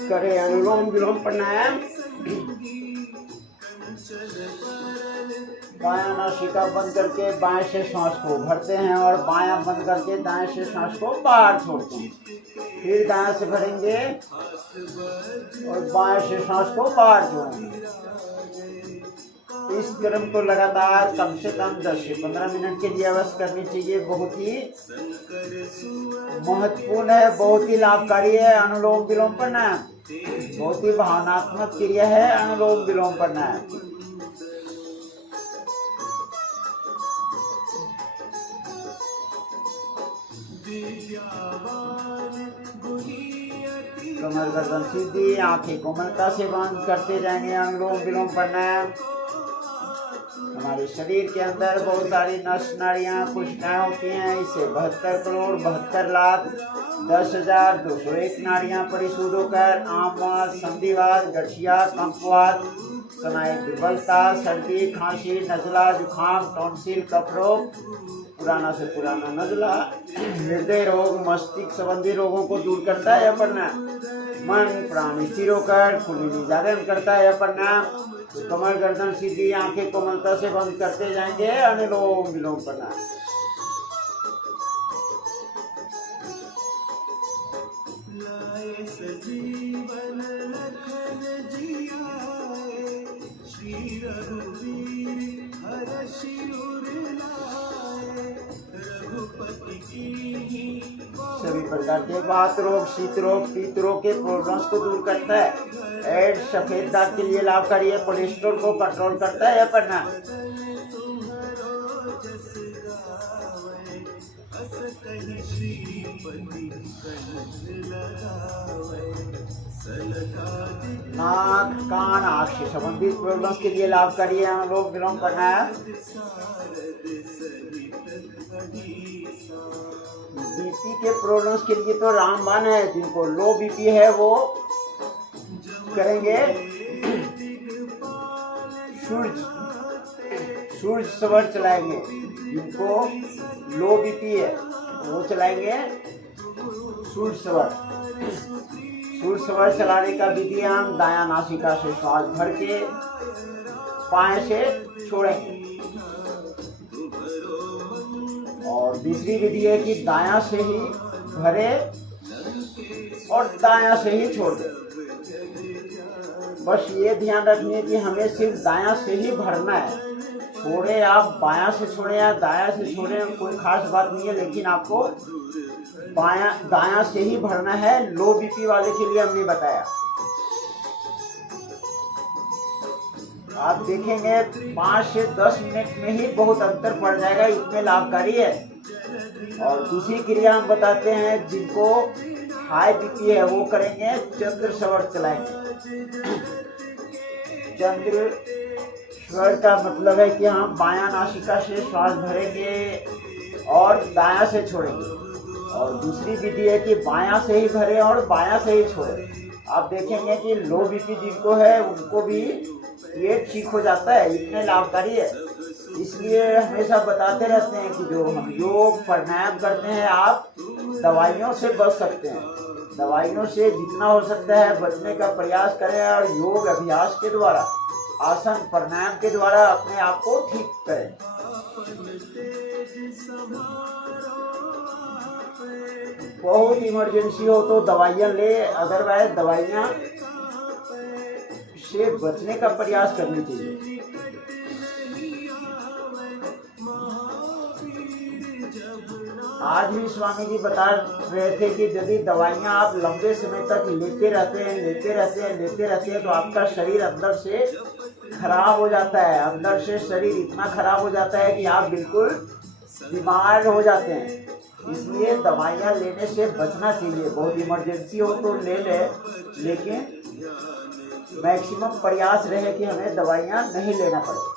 करें अनुलोम विलोम प्राणायाम। बायां नासिका बंद करके बाएं से सांस को भरते हैं और बायां बंद करके दाएं से सांस को बाहर छोड़ते हैं। फिर दाएं से भरेंगे और बाएं से सांस को बाहर छोड़ेंगे। इस क्रम को लगातार कम से कम 10 से 15 मिनट के लिए अवश्य करनी चाहिए। बहुत ही महत्वपूर्ण है, बहुत ही लाभकारी है अनुलोम विलोम प्राणायाम। बहुत ही भावनात्मक क्रिया है अनुलोम विलोम प्राणायाम। कमर गर्दन सीधी, आंखें कोमलता से बंद करते जाएंगे अनुलोम विलोम प्राणायाम। हमारे शरीर के अंदर बहुत सारी नस नाड़ियां कोशिकाएं होती हैं। इसे 72 करोड़ 72 लाख 10,201 नाड़ियां परिशुद्ध होकर आमवात, संधिवात, गठिया, कंपवात, स्नायु दुर्बलता, सर्दी, खांसी, नजला, जुखाम, टॉन्सिल, कफ रोग, पुराना से पुराना नजला, हृदय रोग, मस्तिष्क संबंधी रोगों को दूर करता है यह प्राणायाम। मन प्राण स्थिर होकर कुंडली जागरण करता है यह प्राणायाम। तो कमर गर्दन सीधी, आंखें कोमलता से बंद करते जाएंगे अनुलोम विलोम प्राणायाम। सभी प्रकार के वात रोग, शीत रोग, पीत रोग के प्रॉब्लम्स को दूर करता है। एड्स, सफेद दाग के लिए लाभकारी है। कोलेस्ट्रॉल को कंट्रोल करता है यह प्राणायाम। नाक, कान, आँख से संबंधित प्रॉब्लम्स के लिए लाभकारी है अनुलोम विलोम प्राणायाम। बीपी के प्रॉब्लम्स के लिए तो रामबाण है। जिनको लो बीपी है वो करेंगे सूर्य सवर चलाएंगे। जिनको लो बीपी है वो चलाएंगे सूर्य सवर। सूर्य सवर चलाने का विधि हम दायां नासिका से श्वास भर के बाएं से छोड़ेंगे। और दूसरी विधि है कि दायां से ही भरे और दायां से ही छोड़ दें। बस ये ध्यान रखिए कि हमें सिर्फ दायां से ही भरना है। छोड़े आप बायां से छोड़े या दायां से छोड़े, कोई खास बात नहीं है, लेकिन आपको दायां से ही भरना है। लो बीपी वाले के लिए हमने बताया। आप देखेंगे 5 से 10 मिनट में ही बहुत अंतर पड़ जाएगा, इतने लाभकारी है। और दूसरी क्रिया हम बताते हैं, जिनको हाई बीपी है वो करेंगे चंद्र सवर चलाएंगे। चंद्र स्वर का मतलब है कि हम बायां नासिका से श्वास भरेंगे और दायां से छोड़ेंगे। और दूसरी विधि है कि बायां से ही भरे और बायां से ही छोड़े। आप देखेंगे कि लो बीपी जिनको है उनको भी ये ठीक हो जाता है, इतने लाभकारी है। इसलिए हमेशा बताते रहते हैं कि जो हम योग प्राणायाम करते हैं, आप दवाइयों से बच सकते हैं। दवाइयों से जितना हो सकता है बचने का प्रयास करें और योग अभ्यास के द्वारा, आसन प्राणायाम के द्वारा अपने आप को ठीक करें। बहुत इमरजेंसी हो तो दवाइयाँ ले, अदरवाइज दवाइयाँ से बचने का प्रयास करनी चाहिए। आज भी स्वामी जी बता रहे थे कि यदि दवाइयाँ आप लंबे समय तक लेते रहते हैं तो आपका शरीर अंदर से खराब हो जाता है। अंदर से शरीर इतना खराब हो जाता है कि आप बिल्कुल बीमार हो जाते हैं। इसलिए दवाइयाँ लेने से बचना चाहिए। बहुत इमरजेंसी हो तो ले ले, लेकिन मैक्सिमम प्रयास रहे कि हमें दवाइयाँ नहीं लेना पड़े।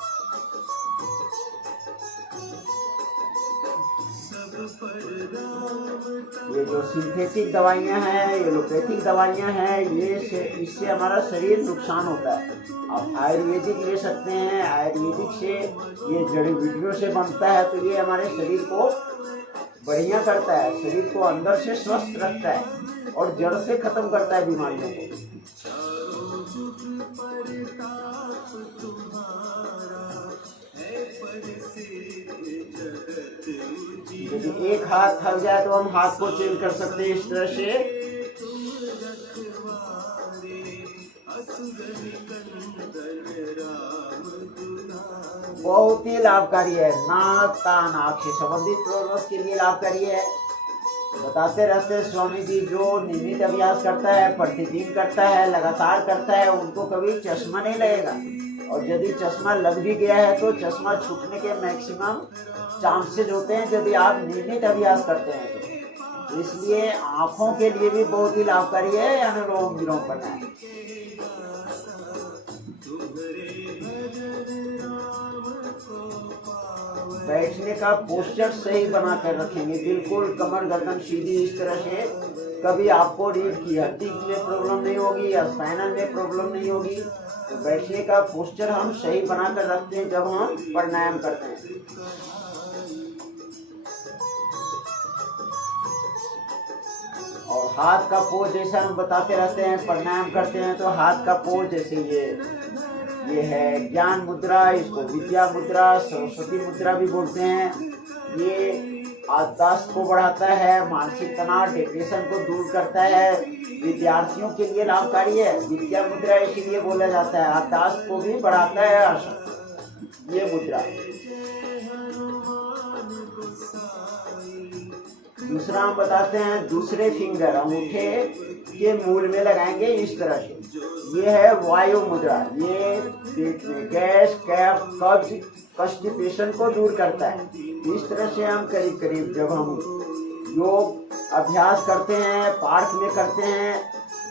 ये जो सिंथेटिक दवाइयाँ हैं, एलोपैथिक दवाइयाँ हैं, इससे हमारा शरीर नुकसान होता है। आप आयुर्वेदिक ले सकते हैं। आयुर्वेदिक से ये जड़ी बूटियों से बनता है, तो ये हमारे शरीर को बढ़िया करता है, शरीर को अंदर से स्वस्थ रखता है। और जड़ से खत्म करता है बीमारियों को। यदि एक हाथ थक जाए तो हम हाथ को चेंज कर सकते हैं इस तरह से। बहुत ही लाभकारी है, नाक कान आँख से संबंधित प्रॉब्लम्स के लिए लाभकारी है। बताते रहते हैं स्वामी जी, जो नियमित अभ्यास करता है, प्रतिदिन करता है, लगातार करता है, उनको कभी चश्मा नहीं लगेगा। और यदि चश्मा लग भी गया है तो चश्मा छूटने के मैक्सिमम चांसेस होते हैं यदि आप नियमित अभ्यास करते हैं तो। इसलिए आँखों के लिए भी बहुत ही लाभकारी है अनुलोम विलोम करना है। बैठने का पोस्चर सही बना कर रखेंगे, बिल्कुल कमर गर्दन सीधी इस तरह से। कभी आपको रीढ़ की हड्डी में प्रॉब्लम नहीं होगी या स्पाइनल में प्रॉब्लम नहीं होगी। तो बैठने का पोस्चर हम सही बना कर रखते हैं जब हम प्राणायाम करते हैं। और हाथ का पोज जैसा हम बताते रहते हैं, प्राणायाम करते हैं तो हाथ का पोज जैसे ये है ज्ञान मुद्रा, इसको विद्या मुद्रा, सरस्वती मुद्रा भी बोलते हैं। ये याददाश्त को बढ़ाता है, मानसिक तनाव डिप्रेशन को दूर करता है, विद्यार्थियों के लिए लाभकारी है। विद्या मुद्रा इसीलिए बोला जाता है, याददाश्त को भी बढ़ाता है ये मुद्रा। दूसरा हम बताते हैं, दूसरे फिंगर अंगूठे के मूल में लगाएंगे इस तरह से। ये है वायु मुद्रा, ये पेट में गैस, कब्ज, कॉन्स्टिपेशन को दूर करता है। इस तरह से हम करीब करीब जब हम योग अभ्यास करते हैं, पार्क में करते हैं,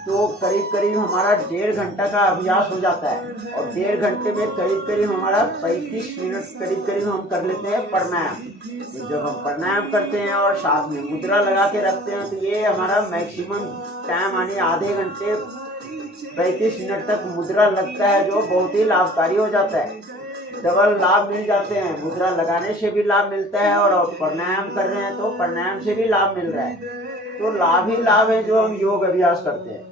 तो करीब करीब हमारा 1.5 घंटा का अभ्यास हो जाता है। और 1.5 घंटे में करीब करीब हमारा 35 मिनट करीब करीब हम कर लेते हैं प्राणायाम। तो जब हम प्राणायाम करते हैं और साथ में मुद्रा लगा के रखते हैं तो ये हमारा मैक्सिमम टाइम यानी आधे घंटे 35 मिनट तक मुद्रा लगता है, जो बहुत ही लाभकारी हो जाता है। डबल लाभ मिल जाते हैं, मुद्रा लगाने से भी लाभ मिलता है और प्राणायाम कर रहे हैं तो प्राणायाम से भी लाभ मिल रहा है। तो लाभ ही लाभ है जो हम योग अभ्यास करते हैं।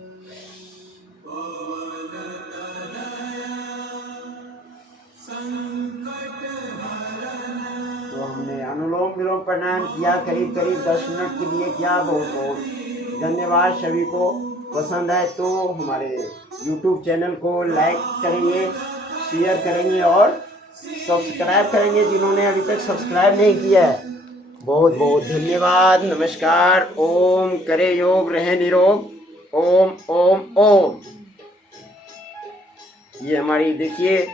तो हमने अनुलोम विलोम प्राणायाम किया, करीब करीब 10 मिनट के लिए किया। बहुत बहुत धन्यवाद सभी को। पसंद है तो हमारे YouTube चैनल को लाइक करेंगे, शेयर करेंगे और सब्सक्राइब करेंगे जिन्होंने अभी तक सब्सक्राइब नहीं किया है। बहुत बहुत धन्यवाद। नमस्कार। ओम करे योग रहे निरोग। ओम ओम ओम। ये हमारी देखिए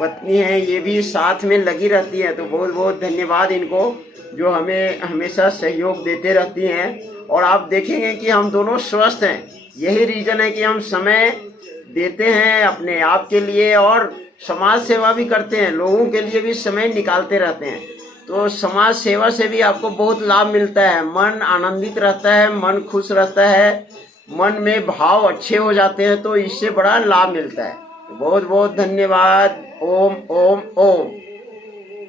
पत्नी है, ये भी साथ में लगी रहती है। तो बहुत बहुत धन्यवाद इनको, जो हमें हमेशा सहयोग देते रहती हैं। और आप देखेंगे कि हम दोनों स्वस्थ हैं। यही रीज़न है कि हम समय देते हैं अपने आप के लिए और समाज सेवा भी करते हैं, लोगों के लिए भी समय निकालते रहते हैं। तो समाज सेवा से भी आपको बहुत लाभ मिलता है, मन आनंदित रहता है, मन खुश रहता है, मन में भाव अच्छे हो जाते हैं। तो इससे बड़ा लाभ मिलता है। बहुत बहुत धन्यवाद। ओम ओम ओम।